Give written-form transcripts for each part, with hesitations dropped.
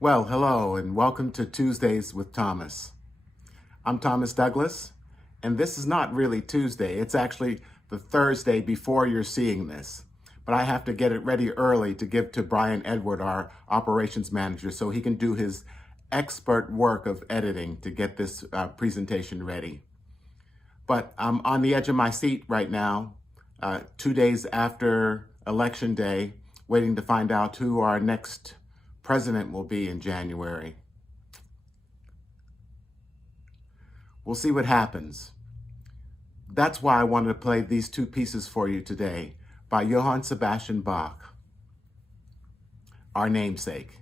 Well, hello and welcome to Tuesdays with Thomas. I'm Thomas Douglas, and this is not really Tuesday. It's actually the Thursday before you're seeing this. But I have to get it ready early to give to Brian Edward, our operations manager, so he can do his expert work of editing to get this presentation ready. But I'm on the edge of my seat right now, 2 days after Election Day, waiting to find out who our next president will be in January. We'll see what happens. That's why I wanted to play these two pieces for you today by Johann Sebastian Bach, our namesake.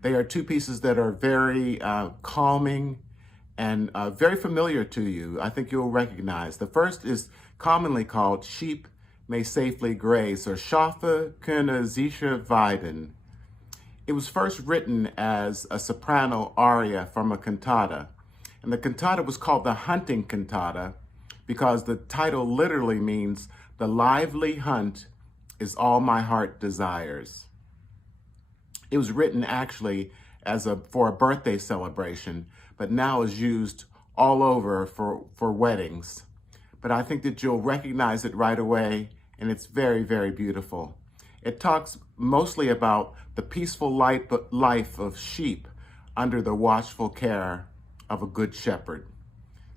They are two pieces that are very calming and very familiar to you. I think you'll recognize. The first is commonly called Sheep May Safely Graze, or Schafe können sicher weiden. It was first written as a soprano aria from a cantata, and the cantata was called the Hunting Cantata because the title literally means "the lively hunt is all my heart desires." It was written actually for a birthday celebration, but now is used all over for weddings. But I think that you'll recognize it right away, and it's very, very beautiful. It talks mostly about the peaceful life of sheep under the watchful care of a good shepherd.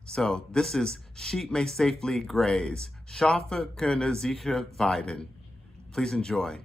So this is Sheep May Safely Graze, Schafe können sicher weiden. Please enjoy.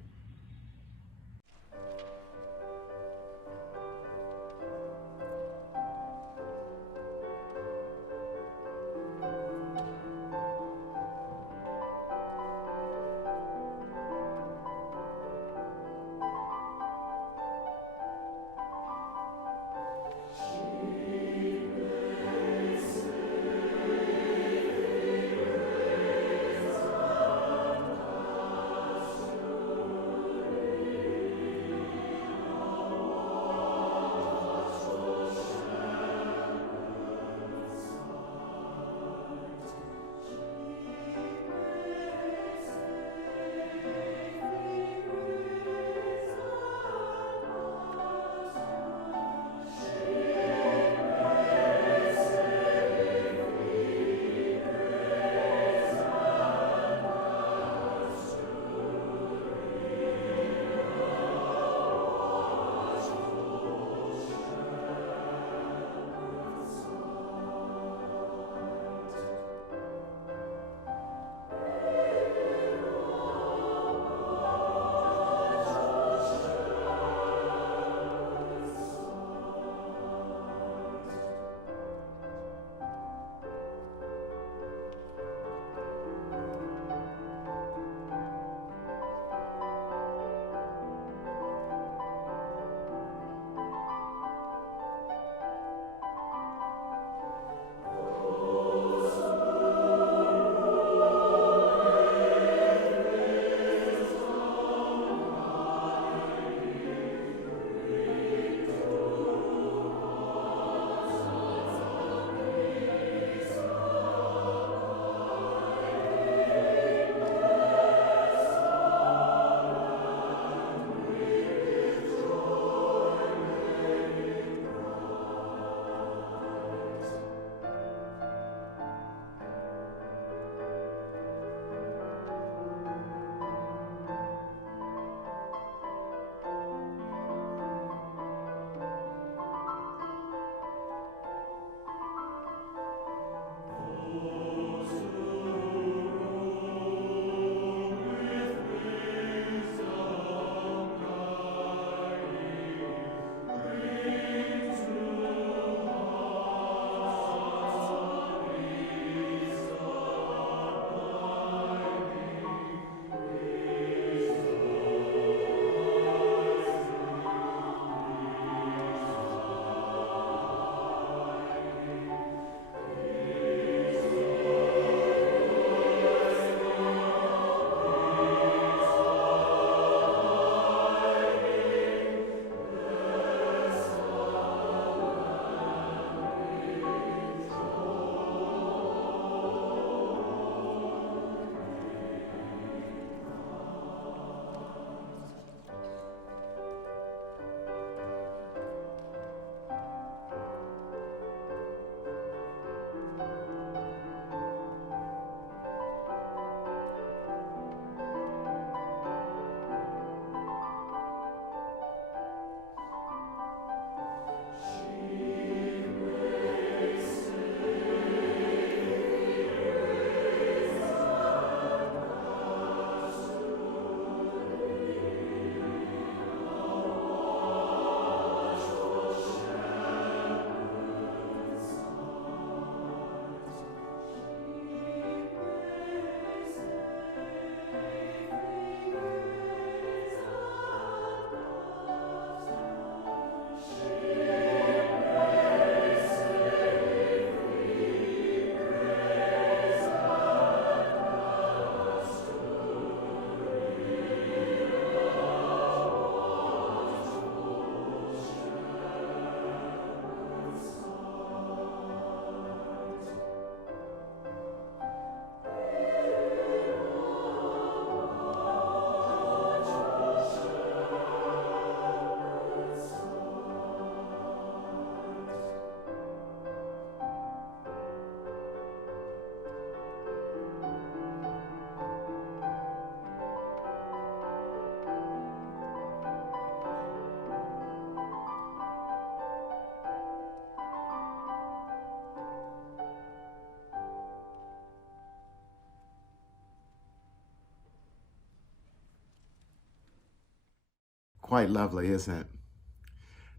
Quite lovely, isn't it?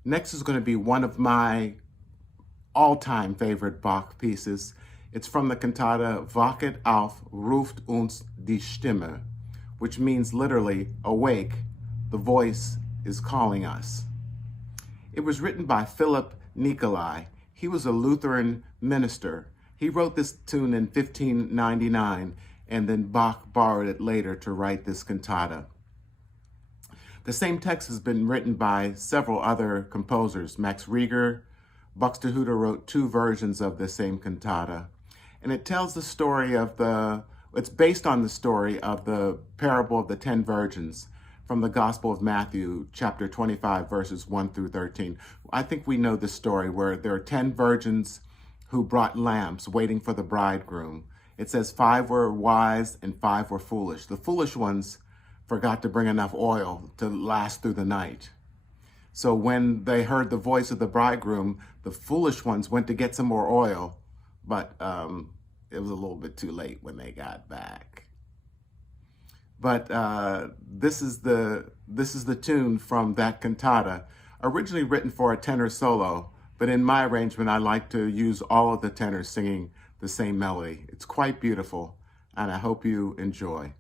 Next is going to be one of my all-time favorite Bach pieces. It's from the cantata Wachet auf, ruft uns die Stimme, which means literally, awake, the voice is calling us. It was written by Philip Nicolai. He was a Lutheran minister. He wrote this tune in 1599, and then Bach borrowed it later to write this cantata. The same text has been written by several other composers. Max Reger, Buxtehude wrote 2 versions of the same cantata. And it tells the story of it's based on the story of the parable of the 10 virgins from the Gospel of Matthew, chapter 25, verses 1 through 13. I think we know this story where there are 10 virgins who brought lamps waiting for the bridegroom. It says 5 were wise and 5 were foolish. The foolish ones forgot to bring enough oil to last through the night. So when they heard the voice of the bridegroom, the foolish ones went to get some more oil, but it was a little bit too late when they got back. But this is the tune from that cantata, originally written for a tenor solo, but in my arrangement, I like to use all of the tenors singing the same melody. It's quite beautiful, and I hope you enjoy.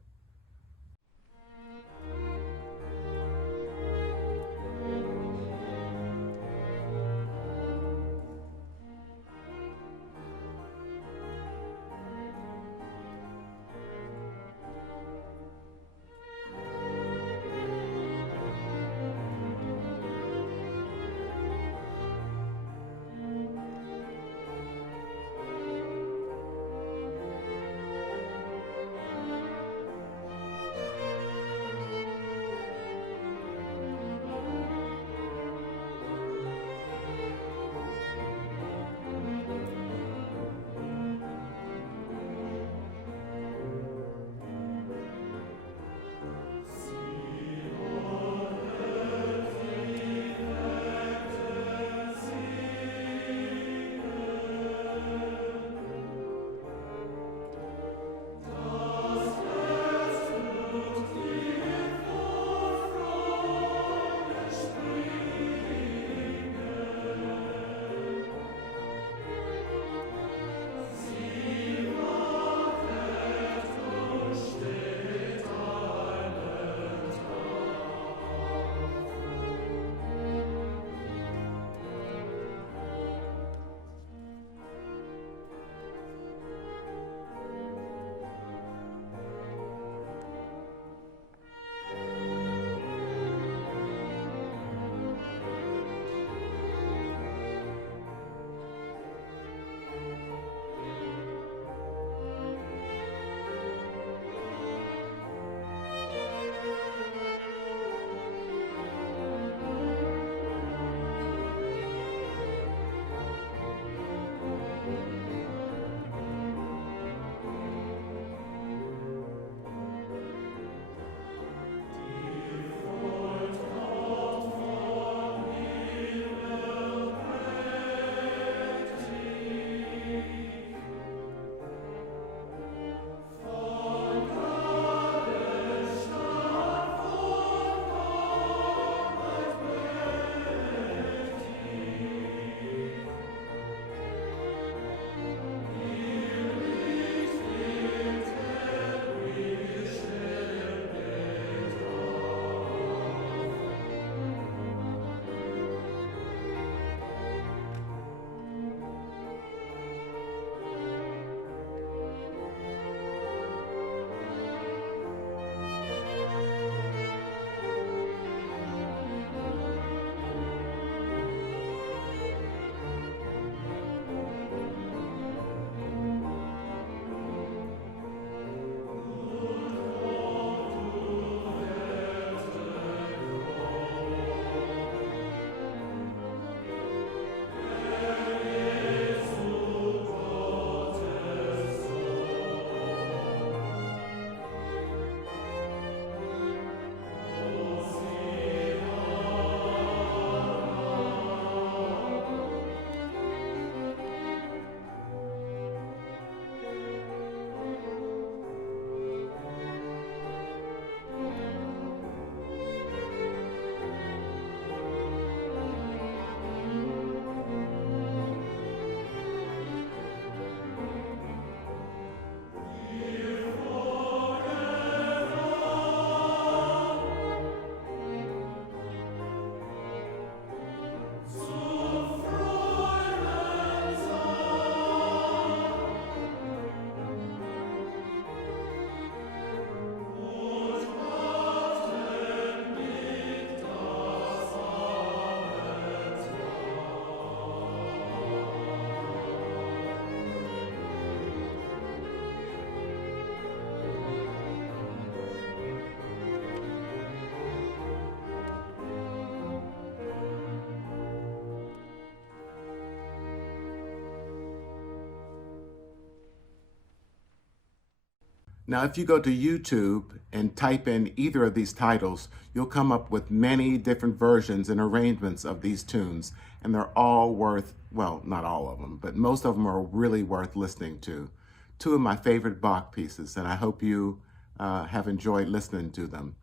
Now, if you go to YouTube and type in either of these titles, you'll come up with many different versions and arrangements of these tunes, and they're all worth, well, not all of them, but most of them are really worth listening to. Two of my favorite Bach pieces, and I hope you have enjoyed listening to them.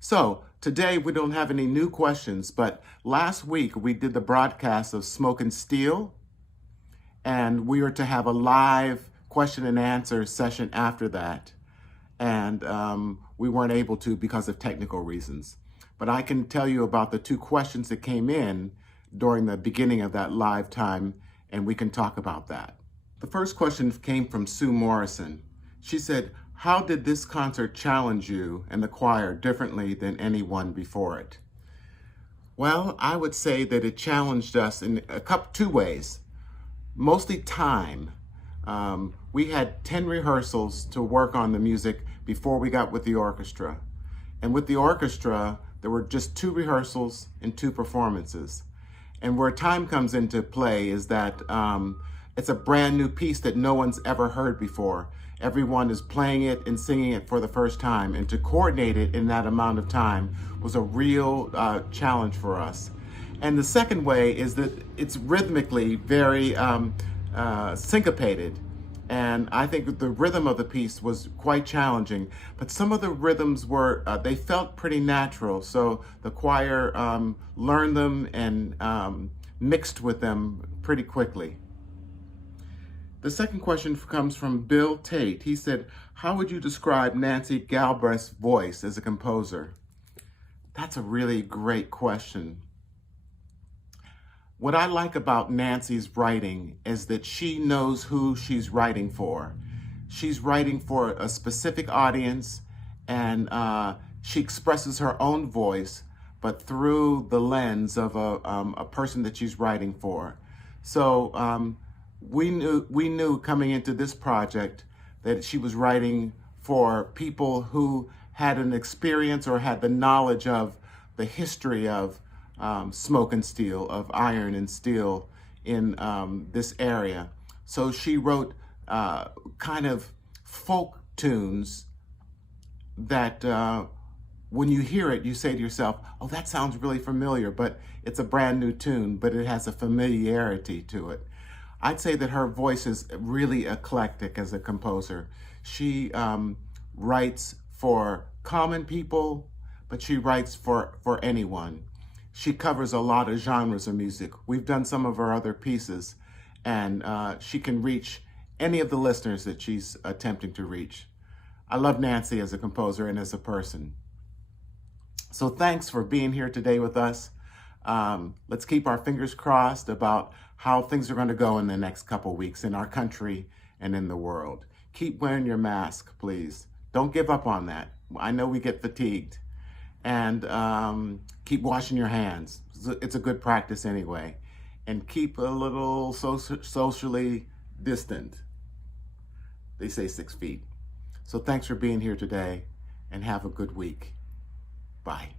So today we don't have any new questions, but last week we did the broadcast of Smoke and Steel, and we are to have a live question and answer session after that. And we weren't able to because of technical reasons. But I can tell you about the two questions that came in during the beginning of that live time, and we can talk about that. The first question came from Sue Morrison. She said, "How did this concert challenge you and the choir differently than any one before it?" Well, I would say that it challenged us in two ways. Mostly time. We had 10 rehearsals to work on the music before we got with the orchestra. And with the orchestra, there were just 2 rehearsals and 2 performances. And where time comes into play is that it's a brand new piece that no one's ever heard before. Everyone is playing it and singing it for the first time. And to coordinate it in that amount of time was a real challenge for us. And the second way is that it's rhythmically very syncopated. And I think the rhythm of the piece was quite challenging, but some of the rhythms were, they felt pretty natural. So the choir learned them and mixed with them pretty quickly. The second question comes from Bill Tate. He said, "How would you describe Nancy Galbraith's voice as a composer?" That's a really great question. What I like about Nancy's writing is that she knows who she's writing for. She's writing for a specific audience, and she expresses her own voice, but through the lens of a person that she's writing for. So we knew coming into this project that she was writing for people who had an experience or had the knowledge of the history of smoke and steel, of iron and steel in this area. So she wrote kind of folk tunes that when you hear it, you say to yourself, "Oh, that sounds really familiar," but it's a brand new tune, but it has a familiarity to it. I'd say that her voice is really eclectic as a composer. She writes for common people, but she writes for anyone. She covers a lot of genres of music. We've done some of her other pieces, and she can reach any of the listeners that she's attempting to reach. I love Nancy as a composer and as a person. So thanks for being here today with us. Let's keep our fingers crossed about how things are going to go in the next couple weeks in our country and in the world. Keep wearing your mask, please. Don't give up on that. I know we get fatigued. And keep washing your hands. It's a good practice anyway. And keep a little socially distant. They say 6 feet. So thanks for being here today, and have a good week. Bye.